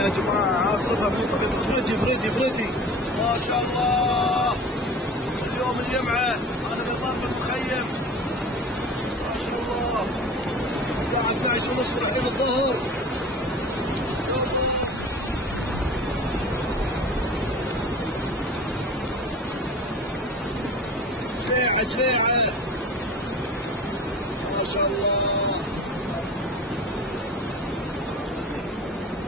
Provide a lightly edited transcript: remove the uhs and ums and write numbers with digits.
يا جماعة، عاصفة بريدي ما شاء الله. اليوم الجمعة أنا بطلت المخيم ما شاء الله. الساعة 12:30 الحين الظهر. جليعة ما شاء الله.